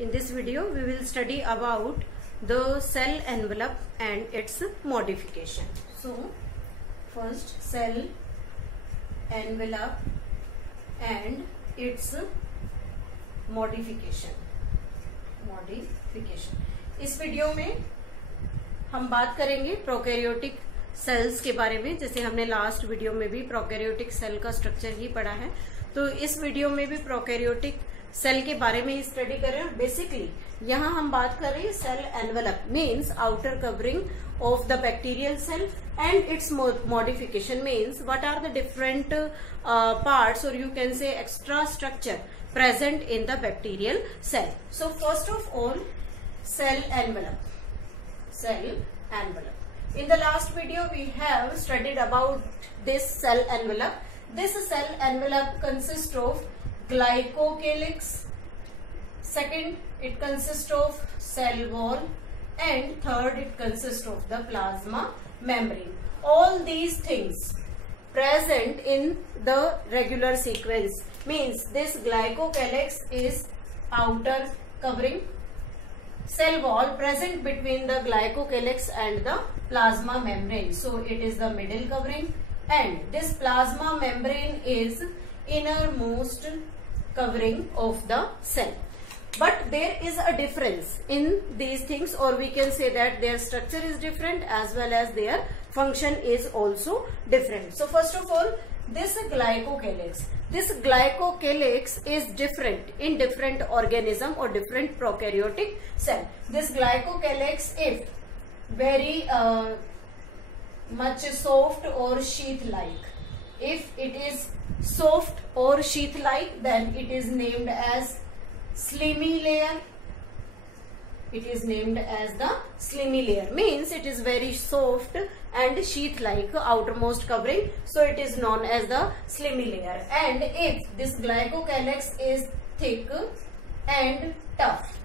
In this video, we will study about the cell envelope and its modification. So, first cell envelope and its modification. इस video में हम बात करेंगे prokaryotic cells के बारे में, जैसे हमने लास्ट वीडियो में भी प्रोकैरियोटिक सेल का स्ट्रक्चर ही पढ़ा है, तो इस वीडियो में भी प्रोकैरियोटिक सेल के बारे में ही स्टडी कर रहे हैं। बेसिकली यहाँ हम बात कर रहे हैं cell envelope means outer covering of the bacterial cell and its modification means what are the different parts और you can say extra structure present in the bacterial cell. So first of all, cell envelope. In the last video we have studied about this cell envelope. This cell envelope consists of glycocalyx. Second, it consists of cell wall, and third, it consists of the plasma membrane. All these things present in the regular sequence. Means this glycocalyx is outer covering, cell wall present between the glycocalyx and the plasma membrane, so it is the middle covering, and this plasma membrane is innermost covering of the cell. But there is a difference in these things, or we can say that their structure is different as well as their function is also different. So first of all, this glycocalyx is different in different organism or different prokaryotic cell. This glycocalyx is very much soft or sheath-like. If it is soft or sheath-like, then it is named as slimy layer. It is named as the slimy layer, means it is very soft and sheath-like outermost covering, so it is known as the slimy layer. And if this glycocalyx is thick and tough,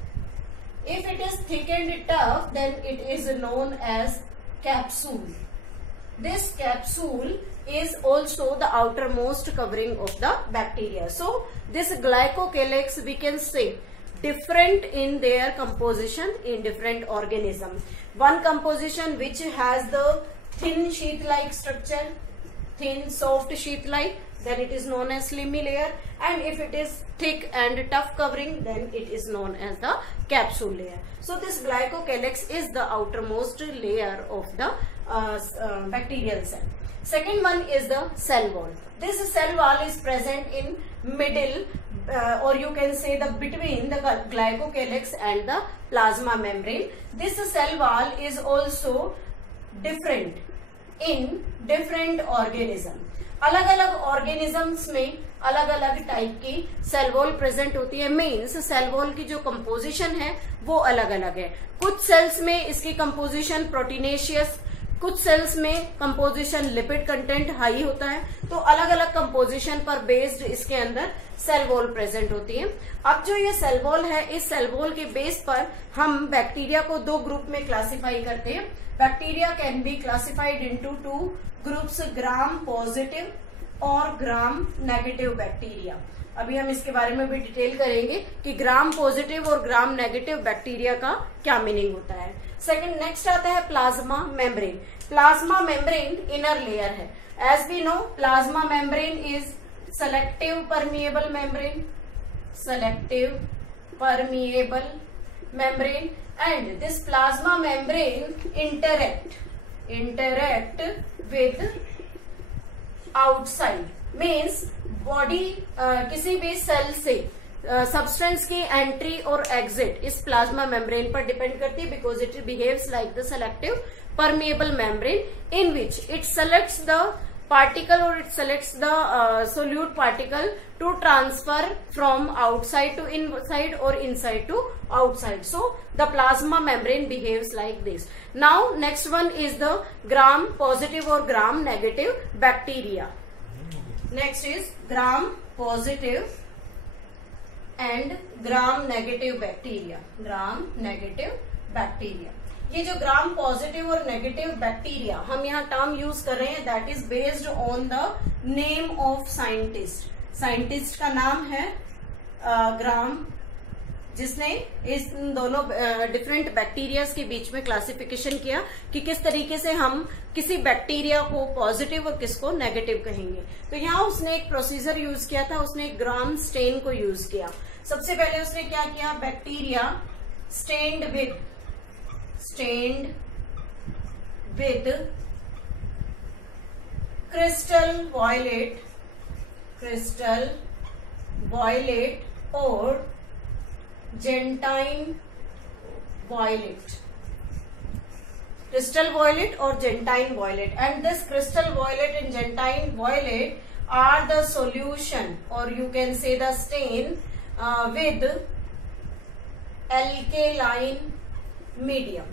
if it is thick and tough, then it is known as capsule. This capsule is also the outermost covering of the bacteria. So this glycocalyx, we can say, different in their composition in different organisms. One composition which has the thin sheath-like structure, thin soft sheath-like, then it is known as slimy layer, and if it is thick and tough covering, then it is known as the capsule layer. So this glycocalyx is the outermost layer of the bacterial cell. Second one is the cell wall. This cell wall is present in middle or you can say the between the glycocalyx and the plasma membrane. This cell wall is also different in different organism. अलग अलग organisms में अलग अलग type की cell wall present होती है, means cell wall की जो कंपोजिशन है वो अलग अलग है. कुछ सेल्स में इसकी कंपोजिशन प्रोटीनेशियस, कुछ सेल्स में कंपोजिशन लिपिड कंटेंट हाई होता है, तो अलग अलग कंपोजिशन पर बेस्ड इसके अंदर सेल वॉल प्रेजेंट होती है. अब जो ये सेल वॉल है, इस सेल वॉल के बेस पर हम बैक्टीरिया को दो ग्रुप में क्लासिफाई करते हैं. Bacteria can be classified into two groups, gram positive और ग्राम नेगेटिव बैक्टीरिया. अभी हम इसके बारे में भी डिटेल करेंगे कि ग्राम पॉजिटिव और ग्राम नेगेटिव बैक्टीरिया का क्या मीनिंग होता है. सेकंड, नेक्स्ट आता है plasma membrane. Plasma membrane inner layer है. As we know, plasma membrane is selective permeable membrane, and this plasma membrane interact with outside, means body किसी भी सेल से सब्सटेंस की एंट्री और एग्जिट इस प्लाज्मा मेम्ब्रेन पर डिपेंड करती है, because it behaves like the selective permeable membrane in which it selects the particle or it selects the solute particle to transfer from outside to inside or inside to outside. So the plasma membrane behaves like this. Now next one is the gram positive or gram negative bacteria. Next is gram positive and gram negative bacteria. ये जो gram positive और negative bacteria हम यहाँ term use कर रहे हैं, that is based on the name of scientist. Scientist का नाम है ग्राम जिसने इस दोनों डिफरेंट बैक्टीरियाज के बीच में क्लासिफिकेशन किया कि किस तरीके से हम किसी बैक्टीरिया को पॉजिटिव और किसको नेगेटिव कहेंगे। तो यहाँ उसने एक प्रोसीजर यूज किया था, उसने एक ग्राम स्टेन को यूज किया। सबसे पहले उसने क्या किया, bacteria stained with crystal violet और gentian violet, crystal violet or gentine violet, and this crystal violet and gentine violet are the solution, or you can say the stain with alkaline medium.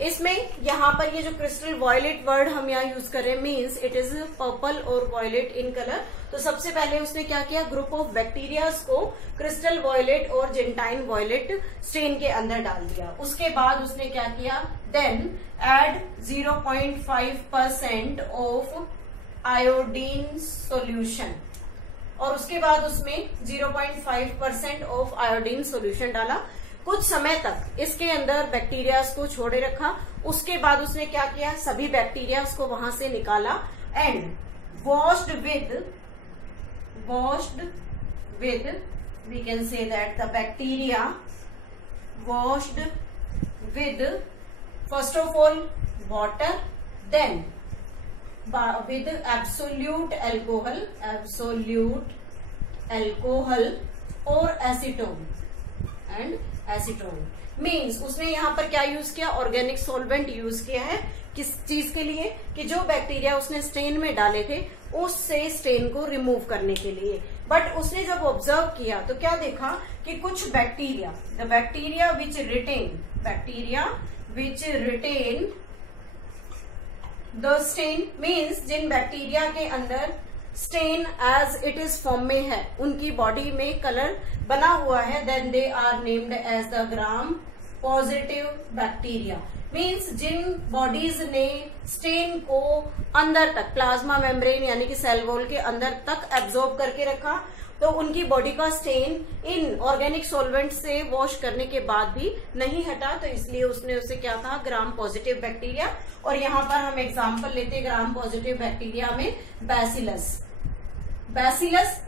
इसमें यहाँ पर ये जो crystal violet word हम यहाँ use कर रहे हैं मीन्स इट इज पर्पल और वॉयलेट इन कलर। तो सबसे पहले उसने क्या किया, ग्रुप ऑफ बैक्टीरियाज को क्रिस्टल वॉयलेट और जेंटाइन वॉयलेट स्टेन के अंदर डाल दिया। उसके बाद उसने क्या किया, then add 0.5% of iodine solution, और उसके बाद उसमें 0.5% ऑफ आयोडीन सोल्यूशन डाला। कुछ समय तक इसके अंदर बैक्टीरियाज को छोड़े रखा। उसके बाद उसने क्या किया, सभी बैक्टीरियाज को वहां से निकाला and washed with we can say that the bacteria washed with first of all water, then with absolute alcohol or acetone means उसने यहाँ पर क्या यूज किया, ऑर्गेनिक सॉल्वेंट यूज किया है। किस चीज के लिए, कि जो बैक्टीरिया उसने स्टेन में डाले थे उससे स्टेन को रिमूव करने के लिए। बट उसने जब ऑब्जर्व किया तो क्या देखा कि कुछ bacteria, the bacteria which retain the stain means जिन बैक्टीरिया के अंदर stain as it is form में है, उनकी बॉडी में कलर बना हुआ है, then they are named as the Gram positive bacteria. Means जिन बॉडीज ने स्टेन को अंदर तक प्लाज्मा मेम्ब्रेन यानी कि सेल वॉल के अंदर तक एब्जॉर्ब करके रखा, तो उनकी बॉडी का स्टेन इन ऑर्गेनिक सॉल्वेंट से वॉश करने के बाद भी नहीं हटा, तो इसलिए उसने उसे क्या कहा, ग्राम पॉजिटिव बैक्टीरिया। और यहाँ पर हम एग्जाम्पल लेते हैं ग्राम पॉजिटिव बैक्टीरिया में bacillus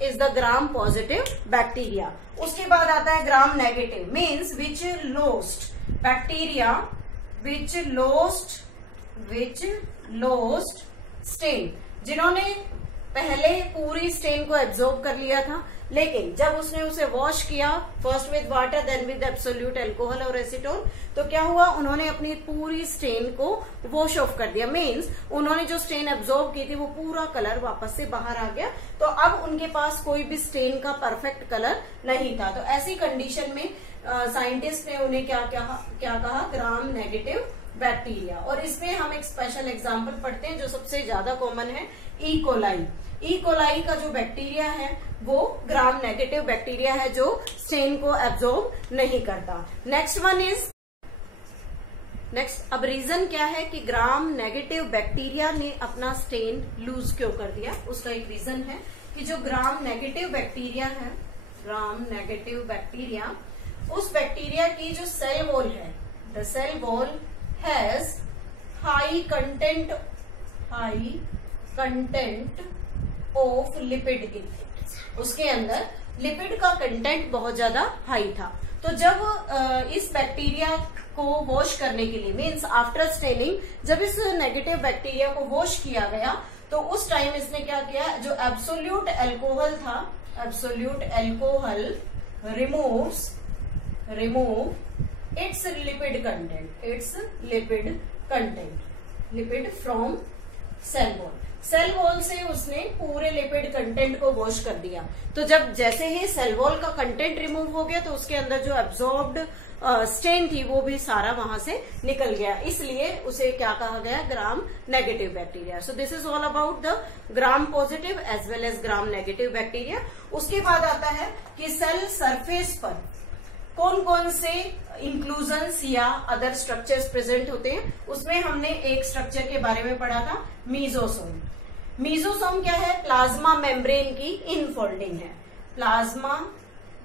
is the Gram positive bacteria. उसके बाद आता है Gram negative means which lost bacteria which lost stain, जिन्होंने पहले पूरी स्टेन को एब्जॉर्ब कर लिया था, लेकिन जब उसने उसे वॉश किया first with water then with absolute alcohol और एसीटोन, तो क्या हुआ, उन्होंने अपनी पूरी स्टेन को वॉश ऑफ कर दिया। मीन्स उन्होंने जो स्टेन एब्जॉर्ब की थी वो पूरा कलर वापस से बाहर आ गया, तो अब उनके पास कोई भी स्टेन का परफेक्ट कलर नहीं था। तो ऐसी कंडीशन में साइंटिस्ट ने उन्हें क्या कहा, ग्राम नेगेटिव बैक्टीरिया। और इसमें हम एक स्पेशल एग्जांपल पढ़ते हैं जो सबसे ज्यादा कॉमन है, ई कोलाई का जो बैक्टीरिया है वो ग्राम नेगेटिव बैक्टीरिया है जो स्टेन को एब्जॉर्ब नहीं करता। नेक्स्ट अब रीजन क्या है कि ग्राम नेगेटिव बैक्टीरिया ने अपना स्टेन लूज क्यों कर दिया, उसका एक रीजन है कि जो ग्राम नेगेटिव बैक्टीरिया है, ग्राम नेगेटिव बैक्टीरिया, उस बैक्टीरिया की जो सेल वॉल है, the cell wall has high content of lipid in it, उसके अंदर लिपिड का कंटेंट बहुत ज्यादा हाई था। तो जब इस बैक्टीरिया को वॉश करने के लिए मीन्स आफ्टर स्टेनिंग, जब इस नेगेटिव बैक्टीरिया को वॉश किया गया तो उस टाइम इसने क्या किया, जो एब्सोल्यूट अल्कोहल था, absolute alcohol remove its lipid from cell wall. Cell wall से उसने पूरे लिपिड कंटेंट को वॉश कर दिया। तो जब जैसे ही सेल वॉल का कंटेंट रिमूव हो गया तो उसके अंदर जो एब्जॉर्ब्ड स्टेन थी वो भी सारा वहां से निकल गया, इसलिए उसे क्या कहा गया, Gram negative bacteria. So this is all about the Gram positive as well as Gram negative bacteria. उसके बाद आता है कि सेल सरफेस पर कौन कौन से इंक्लूजन्स या अदर स्ट्रक्चर्स प्रेजेंट होते हैं। उसमें हमने एक स्ट्रक्चर के बारे में पढ़ा था, मीजोसोम। मीजोसोम क्या है, प्लाज्मा मेम्ब्रेन की इनफोल्डिंग है। Plasma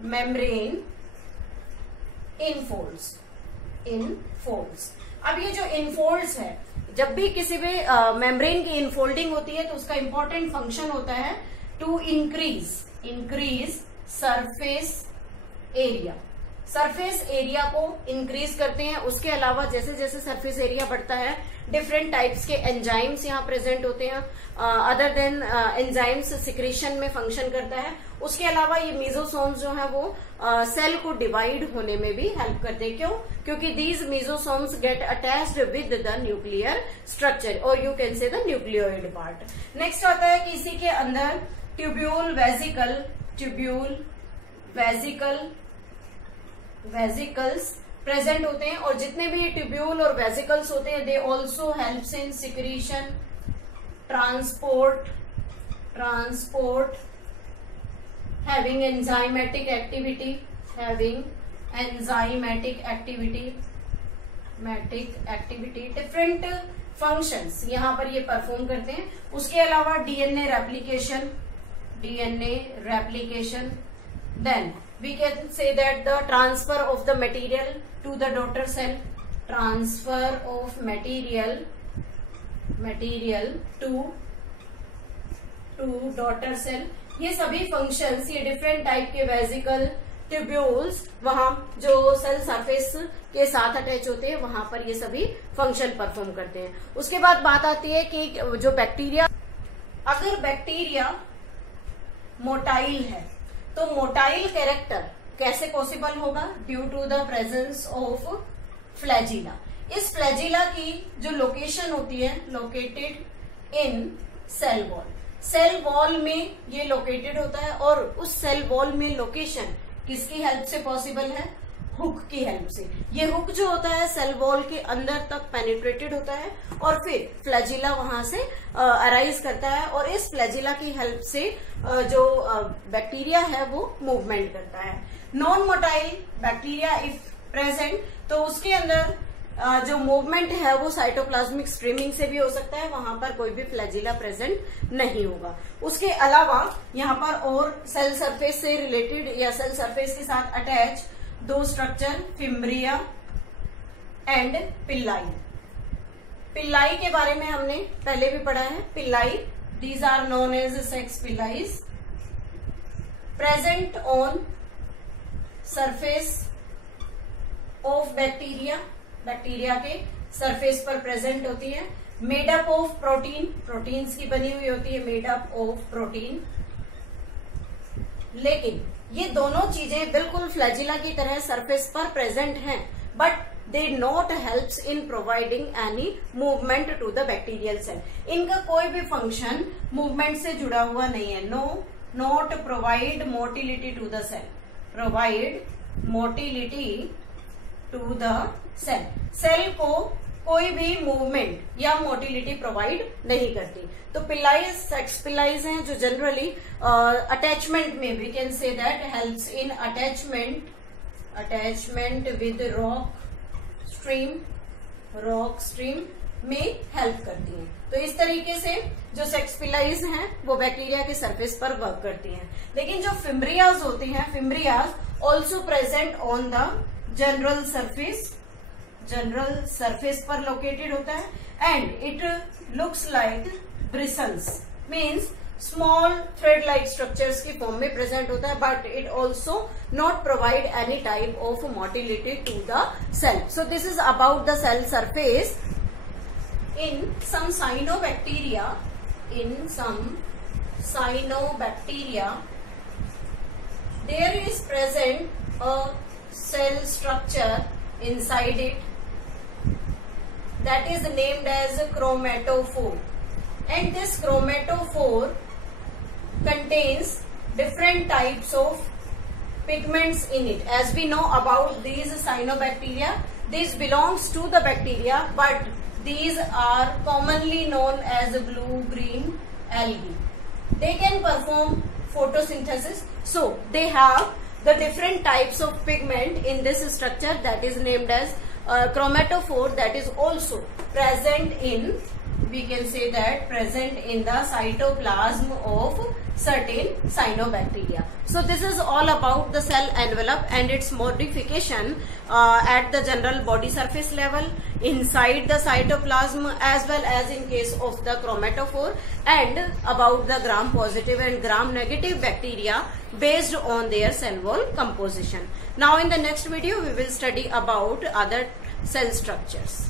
membrane infolds. अब ये जो इनफोल्ड्स है, जब भी किसी भी मेम्ब्रेन की इनफोल्डिंग होती है तो उसका इंपॉर्टेंट फंक्शन होता है to increase surface area. Surface area को इंक्रीज करते हैं। उसके अलावा जैसे जैसे सरफेस एरिया बढ़ता है, डिफरेंट टाइप्स के एंजाइम्स यहाँ प्रेजेंट होते हैं। अदर देन एंजाइम्स सिक्रीशन में फंक्शन करता है। उसके अलावा ये मीजोसोम्स जो है वो सेल को डिवाइड होने में भी हेल्प करते हैं। क्यों? क्योंकि these mesosomes get attached with the nuclear structure और you can say the nucleoid part. Next आता है कि इसी के अंदर ट्यूब्यूल वेजिकल्स प्रेजेंट होते हैं और जितने भी ट्यूब्यूल और वेजिकल्स होते हैं they also helps in secretion, transport, having enzymatic activity, different functions यहाँ पर ये परफॉर्म करते हैं। उसके अलावा DNA replication, then we can say that the transfer of the material to the daughter cell, transfer of material to daughter cell। ये सभी functions, ये डिफरेंट टाइप के वेजिकल, ट्यूब्यूल्स वहां जो सेल सरफेस के साथ अटैच होते हैं वहां पर ये सभी फंक्शन परफॉर्म करते हैं। उसके बाद बात आती है कि जो बैक्टीरिया, अगर बैक्टीरिया मोटाइल है तो मोटाइल कैरेक्टर कैसे पॉसिबल होगा? Due to the presence of flagella. इस फ्लैजिला की जो लोकेशन होती है, located in cell wall, cell wall में ये लोकेटेड होता है और उस सेल वॉल में लोकेशन किसकी हेल्प से पॉसिबल है? हुक की हेल्प से। ये हुक जो होता है सेल वॉल के अंदर तक पेनिट्रेटेड होता है और फिर फ्लैजिला वहां से अराइज करता है और इस फ्लैजिला की हेल्प से जो बैक्टीरिया है वो मूवमेंट करता है। Non motile bacteria if present, तो उसके अंदर जो मूवमेंट है वो साइटोप्लाज्मिक स्ट्रीमिंग से भी हो सकता है, वहां पर कोई भी फ्लैजिला प्रेजेंट नहीं होगा। उसके अलावा यहाँ पर और सेल सरफेस से रिलेटेड या सेल सरफेस के साथ अटैच दो structure, fimbriae and pili. Pili के बारे में हमने पहले भी पढ़ा है। Pili, these are known as sex pili, present on surface of bacteria, bacteria के सरफेस पर प्रेजेंट होती है। Made up of protein, proteins की बनी हुई होती है, मेड अप ऑफ प्रोटीन। लेकिन ये दोनों चीजें बिल्कुल फ्लैजिला की तरह सरफेस पर प्रेजेंट हैं, but they not helps in providing any movement to the bacterial cell. इनका कोई भी फंक्शन मूवमेंट से जुड़ा हुआ नहीं है। Not provide motility to the cell, provide motility to the cell. Cell को कोई भी मूवमेंट या मोटिलिटी प्रोवाइड नहीं करती। तो पिल्लाईज, सेक्स पिल्लाईज हैं जो जनरली अटैचमेंट में, we can say that helps in attachment with rock stream में हेल्प करती हैं। तो इस तरीके से जो सेक्स पिल्लाईज हैं वो बैक्टीरिया के सरफेस पर वर्क करती हैं। लेकिन जो फिम्ब्रियाज होती हैं, fimbriae also present on the general surface पर लोकेटेड होता है and it looks like bristles, means small thread like structures की फॉर्म में प्रेजेंट होता है, but it also not provide any type of motility to the cell. So this is about the cell surface. In some cyanobacteria, there is present a cell structure inside it that is named as chromatophore, and this chromatophore contains different types of pigments in it. As we know about these cyanobacteria, this belongs to the bacteria, but these are commonly known as blue-green algae. They can perform photosynthesis, so they have the different types of pigment in this structure that is named as chromatophore, that is also present in, we can say that present in the cytoplasm of certain cyanobacteria. So this is all about the cell envelope and its modification at the general body surface level, inside the cytoplasm, as well as in case of the chromatophore, and about the gram positive and gram negative bacteria based on their cell wall composition. Now in the next video we will study about other cell structures.